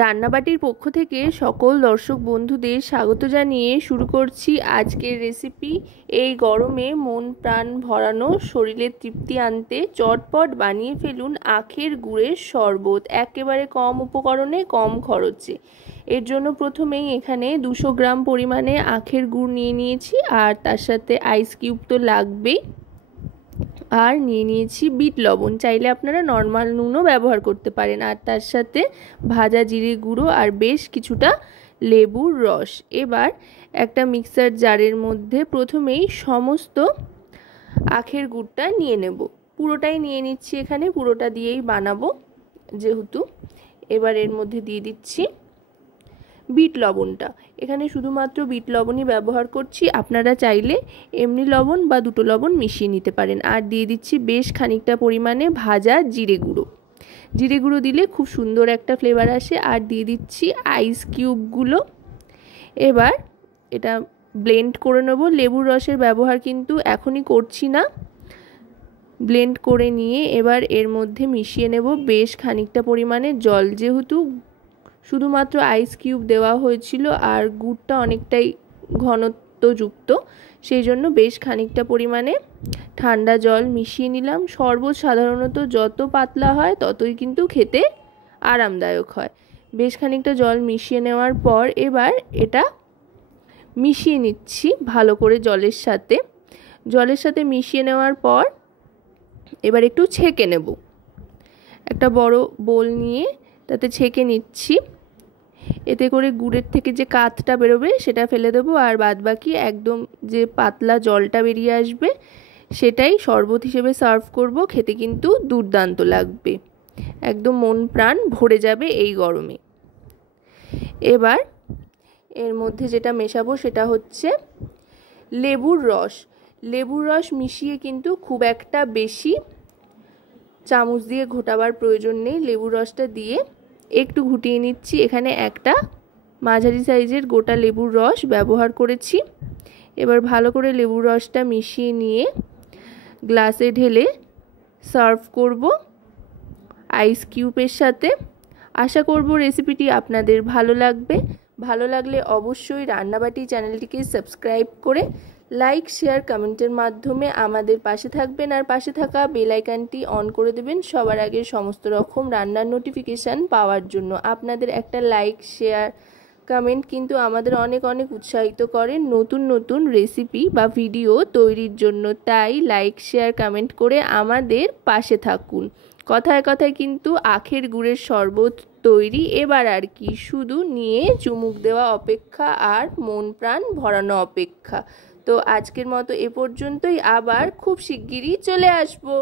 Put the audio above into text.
রান্নাবাটির পক্ষ থেকে সকল দর্শক বন্ধুদের স্বাগত জানিয়ে শুরু করছি আজকের রেসিপি। এই গরমে মন প্রাণ ভরানো, শরীরে তৃপ্তি আনতে চটপট বানিয়ে ফেলুন আখের গুড়ের শরবত, একেবারে কম উপকরণে কম খরচে। এর জন্য প্রথমেই এখানে 200 গ্রাম পরিমাণে আখের গুড় নিয়ে নিয়েছি, আর তার সাথে আইস কিউব তো লাগবেই। আর নিয়ে নিয়েছি বিট লবণ, চাইলে আপনারা নর্মাল নুনও ব্যবহার করতে পারেন। আর তার সাথে ভাজা জিরে গুঁড়ো আর বেশ কিছুটা লেবুর রস। এবার একটা মিক্সার জারের মধ্যে প্রথমেই সমস্ত আখের গুড়টা নিয়ে নেব, পুরোটাই নিয়ে নিচ্ছি, এখানে পুরোটা দিয়েই বানাবো যেহেতু। এবার এর মধ্যে দিয়ে দিচ্ছি বিট লবণটা, এখানে শুধুমাত্র বিট লবণই ব্যবহার করছি, আপনারা চাইলে এমনি লবণ বা দুটো লবণ মিশিয়ে নিতে পারেন। আর দিয়ে দিচ্ছি বেশ খানিকটা পরিমাণে ভাজা জিরে গুঁড়ো। জিরে গুঁড়ো দিলে খুব সুন্দর একটা ফ্লেভার আসে। আর দিয়ে দিচ্ছি আইস কিউবগুলো। এবার এটা ব্লেন্ড করে নেব। লেবুর রসের ব্যবহার কিন্তু এখনই করছি না, ব্লেন্ড করে নিয়ে এবার এর মধ্যে মিশিয়ে নেব বেশ খানিকটা পরিমাণে জল। যেহেতু শুধুমাত্র আইস কিউব দেওয়া হয়েছিল আর গুড়টা অনেকটাই ঘনত্বযুক্ত, সেই জন্য বেশ খানিকটা পরিমাণে ঠান্ডা জল মিশিয়ে নিলাম। শরবত সাধারণত যত পাতলা হয় ততই কিন্তু খেতে আরামদায়ক হয়। বেশ খানিকটা জল মিশিয়ে নেওয়ার পর এবার এটা মিশিয়ে নিচ্ছি ভালো করে জলের সাথে মিশিয়ে নেওয়ার পর এবার একটু ছেঁকে নেব। একটা বড় বোল নিয়ে তাতে ছেঁকে নিচ্ছি, এতে করে গুড়ের থেকে যে কাঠটা বেরোবে সেটা ফেলে দেবো, আর বাদবাকি একদম যে পাতলা জলটা বেরিয়ে আসবে সেটাই শরবত হিসেবে সার্ভ করব। খেতে কিন্তু দুর্দান্ত লাগবে, একদম মন প্রাণ ভরে যাবে এই গরমে। এবার এর মধ্যে যেটা মেশাবো সেটা হচ্ছে লেবুর রস। লেবুর রস মিশিয়ে কিন্তু খুব একটা বেশি চামচ দিয়ে ঘোটাবার প্রয়োজন নেই। লেবুর রসটা দিয়ে একটু ঘুটিয়ে নিচ্ছি। এখানে একটা মাঝারি সাইজের গোটা লেবুর রস ব্যবহার করেছি। এবার ভালো করে লেবুর রসটা মিশিয়ে নিয়ে গ্লাসে ঢেলে সার্ভ করব আইস কিউবের সাথে। আশা করব রেসিপিটি আপনাদের ভালো লাগবে। ভালো লাগলে অবশ্যই রান্নাবাটি চ্যানেলটিকে সাবস্ক্রাইব করে লাইক, শেয়ার, কমেন্টের মাধ্যমে আমাদের পাশে থাকবেন, আর পাশে থাকা বেল আইকনটি অন করে দেবেন সবার আগে সমস্ত রকম রান্নার নোটিফিকেশান পাওয়ার জন্য। আপনাদের একটা লাইক, শেয়ার, কমেন্ট কিন্তু আমাদের অনেক অনেক উৎসাহিত করে নতুন নতুন রেসিপি বা ভিডিও তৈরির জন্য। তাই লাইক, শেয়ার, কমেন্ট করে আমাদের পাশে থাকুন। কথায় কথায় কিন্তু আখের গুড়ের শরবত তৈরি। এবার আর কি, শুধু নিয়ে চুমুক দেওয়া অপেক্ষা আর মন প্রাণ ভরানো অপেক্ষা। তো আজকের মতো এ পর্যন্তই, আবার খুব শিগগিরই চলে আসবো।